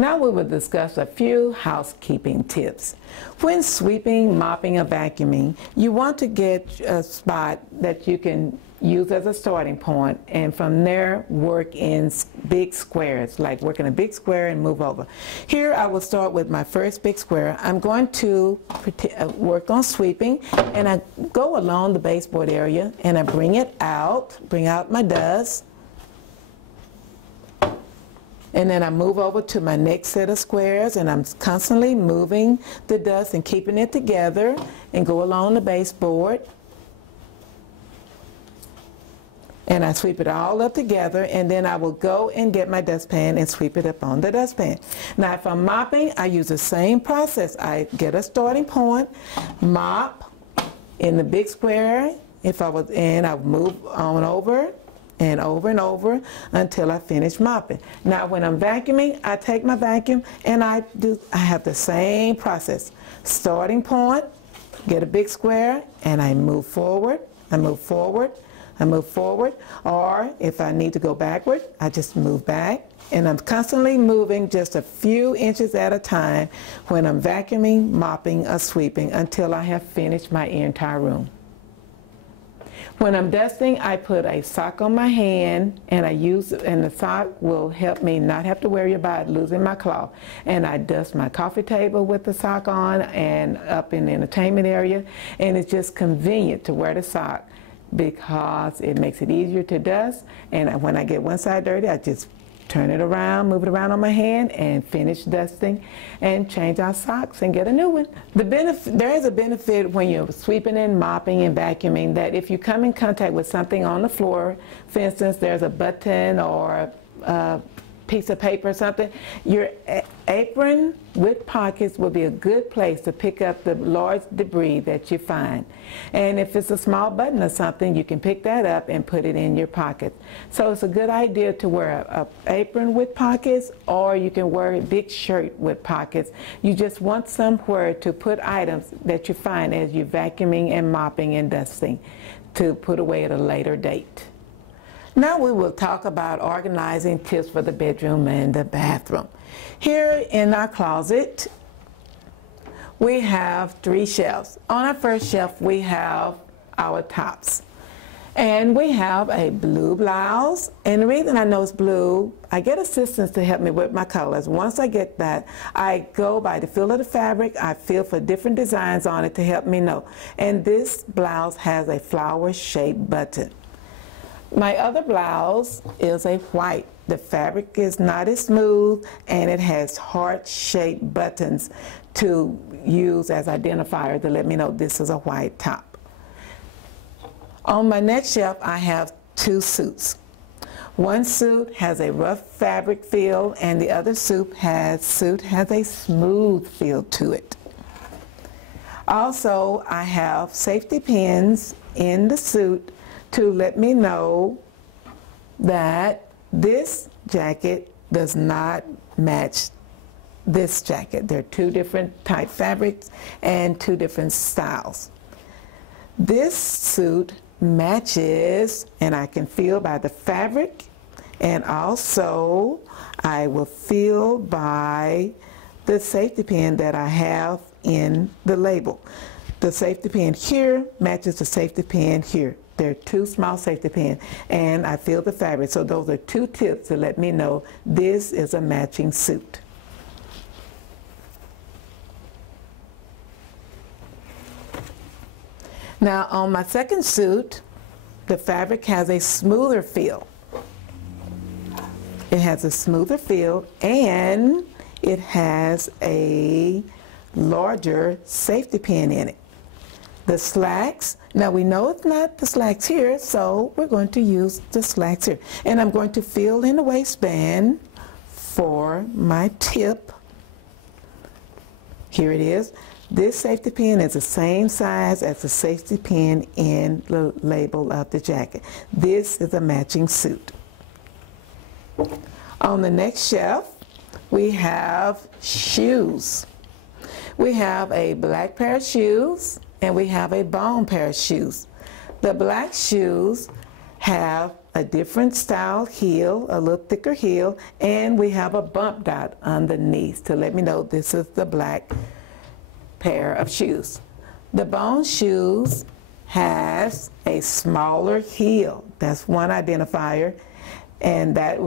Now we will discuss a few housekeeping tips. When sweeping, mopping, or vacuuming, you want to get a spot that you can use as a starting point, and from there work in big squares, like work in a big square and move over. Here I will start with my first big square. I'm going to work on sweeping, and I go along the baseboard area and I bring out my dust. And then I move over to my next set of squares, and I'm constantly moving the dust and keeping it together, and go along the baseboard. And I sweep it all up together, and then I will go and get my dustpan and sweep it up on the dustpan. Now if I'm mopping, I use the same process. I get a starting point, mop in the big square. If I was in, I would move on over and over and over until I finish mopping. Now when I'm vacuuming, I take my vacuum and I have the same process. Starting point, get a big square, and I move forward, I move forward, I move forward, or if I need to go backward, I just move back. And I'm constantly moving just a few inches at a time when I'm vacuuming, mopping, or sweeping until I have finished my entire room. When I'm dusting, I put a sock on my hand, and the sock will help me not have to worry about losing my cloth. And I dust my coffee table with the sock on, and up in the entertainment area, and it's just convenient to wear the sock because it makes it easier to dust. And when I get one side dirty, I just turn it around, move it around on my hand, and finish dusting and change our socks and get a new one. There is a benefit when you're sweeping and mopping and vacuuming, that if you come in contact with something on the floor, for instance, there's a button or a piece of paper or something, your apron with pockets will be a good place to pick up the large debris that you find. And if it's a small button or something, you can pick that up and put it in your pocket. So it's a good idea to wear an apron with pockets, or you can wear a big shirt with pockets. You just want somewhere to put items that you find as you're vacuuming and mopping and dusting to put away at a later date. Now we will talk about organizing tips for the bedroom and the bathroom. Here in our closet, we have 3 shelves. On our first shelf, we have our tops. And we have a blue blouse. And the reason I know it's blue, I get assistants to help me with my colors. Once I get that, I go by the feel of the fabric. I feel for different designs on it to help me know. And this blouse has a flower-shaped button. My other blouse is a white. The fabric is not as smooth, and it has heart-shaped buttons to use as identifier to let me know this is a white top. On my next shelf, I have 2 suits. One suit has a rough fabric feel, and the other suit has a smooth feel to it. Also, I have safety pins in the suit to let me know that this jacket does not match this jacket. There are 2 different type fabrics and 2 different styles. This suit matches, and I can feel by the fabric, and also I will feel by the safety pin that I have in the label. The safety pin here matches the safety pin here. There are 2 small safety pins, and I feel the fabric. So those are 2 tips to let me know this is a matching suit. Now on my second suit, the fabric has a smoother feel. It has a smoother feel, and it has a larger safety pin in it. The slacks, now we know it's not the slacks here, so we're going to use the slacks here. And I'm going to feel in the waistband for my tip. Here it is. This safety pin is the same size as the safety pin in the label of the jacket. This is a matching suit. On the next shelf, we have shoes. We have a black pair of shoes, and we have a bone pair of shoes. The black shoes have a different style heel, a little thicker heel, and we have a bump dot underneath to let me know this is the black pair of shoes. The bone shoes has a smaller heel. That's one identifier, and that's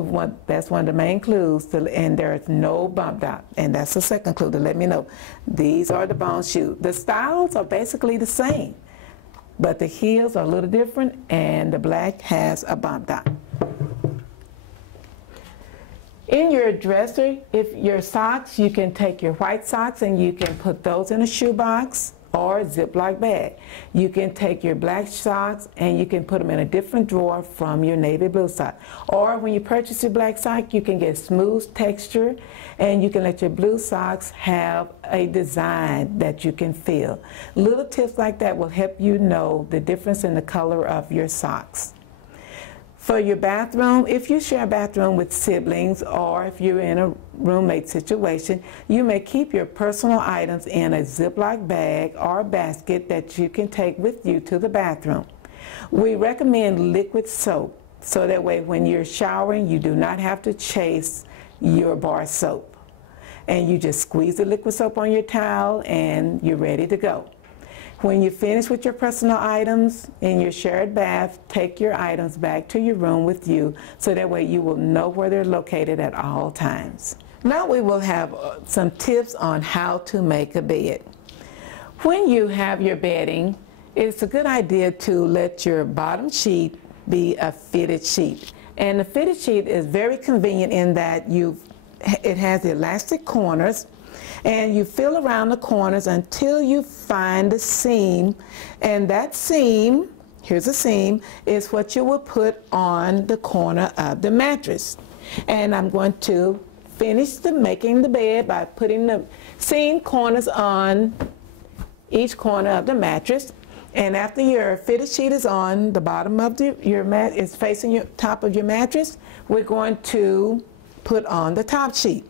one of the main clues, and there's no bump dot, and that's the second clue to let me know these are the bone shoes. The styles are basically the same, but the heels are a little different, and the black has a bump dot. In your dresser, if your socks, you can take your white socks and you can put those in a shoebox or a Ziploc bag. You can take your black socks and you can put them in a different drawer from your navy blue sock. Or when you purchase your black sock, you can get smooth texture and you can let your blue socks have a design that you can feel. Little tips like that will help you know the difference in the color of your socks. For your bathroom, if you share a bathroom with siblings or if you're in a roommate situation, you may keep your personal items in a Ziploc bag or basket that you can take with you to the bathroom. We recommend liquid soap, so that way when you're showering, you do not have to chase your bar soap. And you just squeeze the liquid soap on your towel and you're ready to go. When you finish with your personal items in your shared bath, take your items back to your room with you so that way you will know where they're located at all times. Now we will have some tips on how to make a bed. When you have your bedding, it's a good idea to let your bottom sheet be a fitted sheet. And the fitted sheet is very convenient in that it has the elastic corners, and you feel around the corners until you find the seam, and that seam, here's a seam, is what you will put on the corner of the mattress. And I'm going to finish making the bed by putting the seam corners on each corner of the mattress. And after your fitted sheet is on, the bottom of your mat is facing your top of your mattress, we're going to put on the top sheet.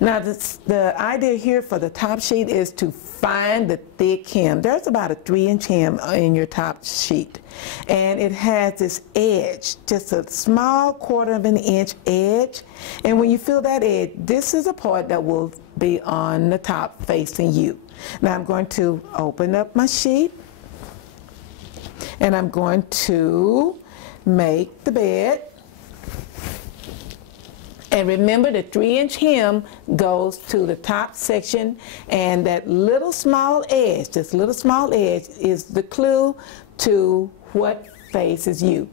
Now the idea here for the top sheet is to find the thick hem. There's about a 3-inch hem in your top sheet, and it has this edge, just a small 1/4 of an inch edge, and when you feel that edge, this is a part that will be on the top facing you. Now I'm going to open up my sheet and I'm going to make the bed. And remember, the 3-inch hem goes to the top section, and that little small edge, this little small edge, is the clue to what faces you.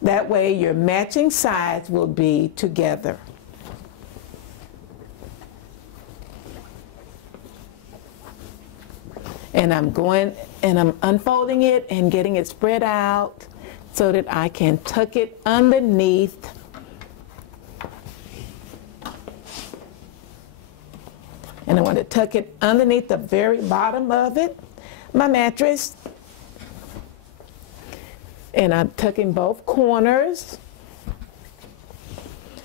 That way your matching sides will be together. And I'm unfolding it and getting it spread out so that I can tuck it underneath . And I want to tuck it underneath the very bottom of it, my mattress. And I'm tucking both corners.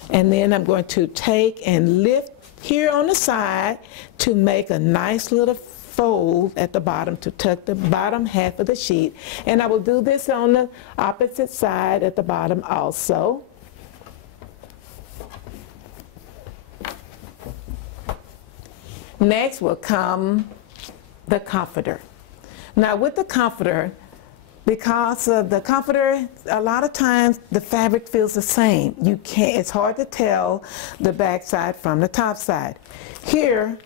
And then I'm going to take and lift here on the side to make a nice little fold at the bottom to tuck the bottom half of the sheet. And I will do this on the opposite side at the bottom also. Next will come the comforter. Now with the comforter, because of the comforter, a lot of times the fabric feels the same. It's hard to tell the back side from the top side. Here,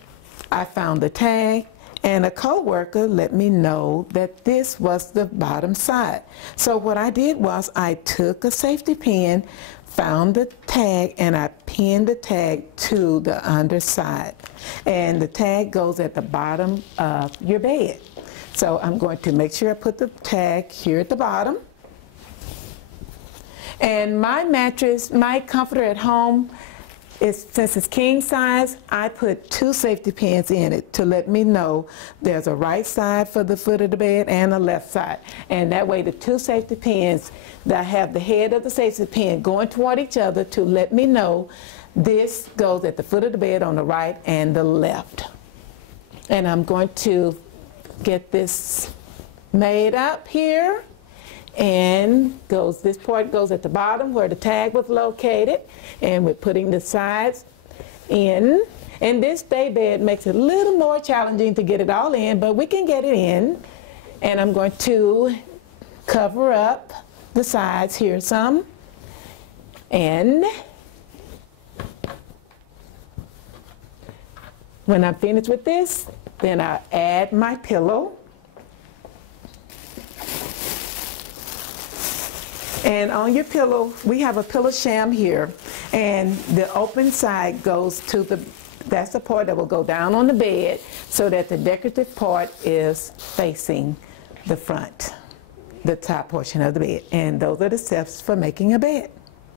I found the tag, and a co-worker let me know that this was the bottom side. So what I did was I took a safety pin, found the tag, and I pinned the tag to the underside. And the tag goes at the bottom of your bed. So I'm going to make sure I put the tag here at the bottom. And my mattress, my comforter at home, since it's king size, I put 2 safety pins in it to let me know there's a right side for the foot of the bed and a left side. And that way the 2 safety pins that have the head of the safety pin going toward each other to let me know this goes at the foot of the bed on the right and the left. And I'm going to get this made up here. and this part goes at the bottom where the tag was located, and we're putting the sides in. And this day bed makes it a little more challenging to get it all in, but we can get it in. And I'm going to cover up the sides here some. And when I'm finished with this, then I'll add my pillow. And on your pillow, we have a pillow sham here, and the open side goes to that's the part that will go down on the bed so that the decorative part is facing the front, the top portion of the bed. And those are the steps for making a bed.